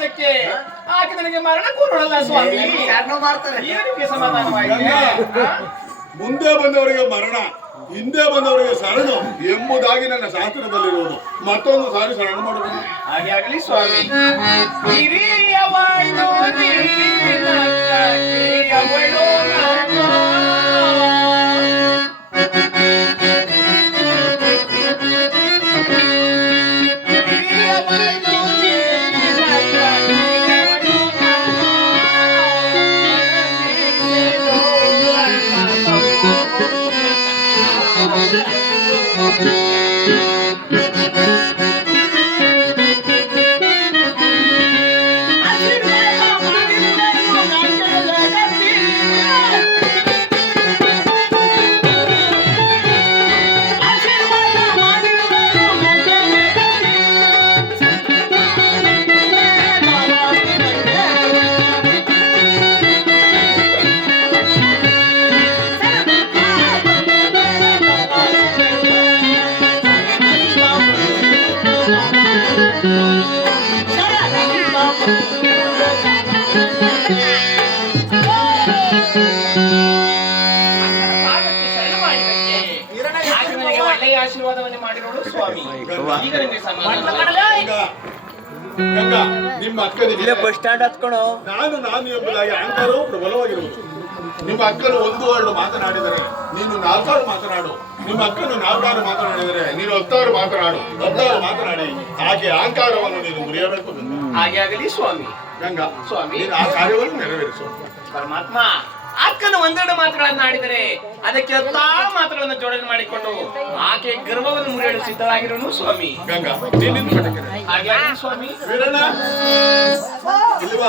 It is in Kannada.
ಮಾಡಿದ್ದಕ್ಕೆ ಆಕೆ ನನಗೆ ಮರಣ ಕೂರೋಣಲ್ಲ ಸ್ವಾಮಿ. ಯಾರನ್ನೋ ಮಾಡ್ತಾರೆ. ಈಗ ನಿಮಗೆ ಸಮಾಧಾನವಾಗಿದೆ. ಮುಂದೆ ಬಂದವರಿಗೆ ಮರಣ, ಹಿಂದೆ ಬಂದವರಿಗೆ ಶರಣು ಎಂಬುದಾಗಿ ನನ್ನ ಶಾಸ್ತ್ರದಲ್ಲಿರುವುದು. ಮತ್ತೊಂದು ಸಾರಿ ಶರಣ ಮಾಡುವುದು. ಹಾಗೆ ಆಗಲಿ ಸ್ವಾಮಿ. ಹಿರಿಯವಳು ನೀನಕ್ಕ, ಕಿರಿಯವಳು ನಾನು. ಆಶೀರ್ವಾದವನ್ನೇ ಮಾಡಿರೋಡು ಸ್ವಾಮಿ. ಈಗ ನಿಮಗೆ ಗಂಗಾ, ನಿಮ್ಮ ಅಕ್ಕನಿಗೆ ಬಸ್ ಸ್ಟ್ಯಾಂಡ್ ಹತ್ಕೊಳೋ ನಾನು ಎಂಬುದಾಗಿ ಅಹಂಕಾರವು ಪ್ರಬಲವಾಗಿರುವುದು. ನಿಮ್ಮ ಅಕ್ಕನು ಒಂದು ವರ್ಡ್ ಮಾತನಾಡಿದರೆ ನೀನು 4 ಮಾತನಾಡು. ನಿಮ್ಮ ಅಕ್ಕನು 4 ಮಾತನಾಡಿದರೆ ನೀನು 10 ಮಾತನಾಡು. 10 ಮಾತನಾಡಿ ಹಾಗೆ ಅಹಂಕಾರವನ್ನು ನೀನು ಮುರಿಯಬೇಕು. ಹಾಗೆ ಆಗಲಿ ಸ್ವಾಮಿ. ಗಂಗಾ ಸ್ವಾಮಿ, ನೀನು ಆ ಕಾರ್ಯವನ್ನು ನೆರವೇರಿಸು. ಪರಮಾತ್ಮ ಅಕ್ಕನು 1-2 ಮಾತುಗಳನ್ನು ಆಡಿದರೆ ಅದಕ್ಕೆ 10 ಮಾತುಗಳನ್ನು ಜೋಡಣೆ ಮಾಡಿಕೊಂಡು ಆಕೆ ಗರ್ವವನ್ನು ಮುರಿಯಲು ಸಿದ್ಧರಾಗಿರೋನು ಸ್ವಾಮಿ. ಗಂಗಾ ನೀನು ಹಾಗೆ ಆಗಲಿ ಸ್ವಾಮಿ. ವೀರಣ್ಣ, ಇಲ್ಲಿ ಬಾ.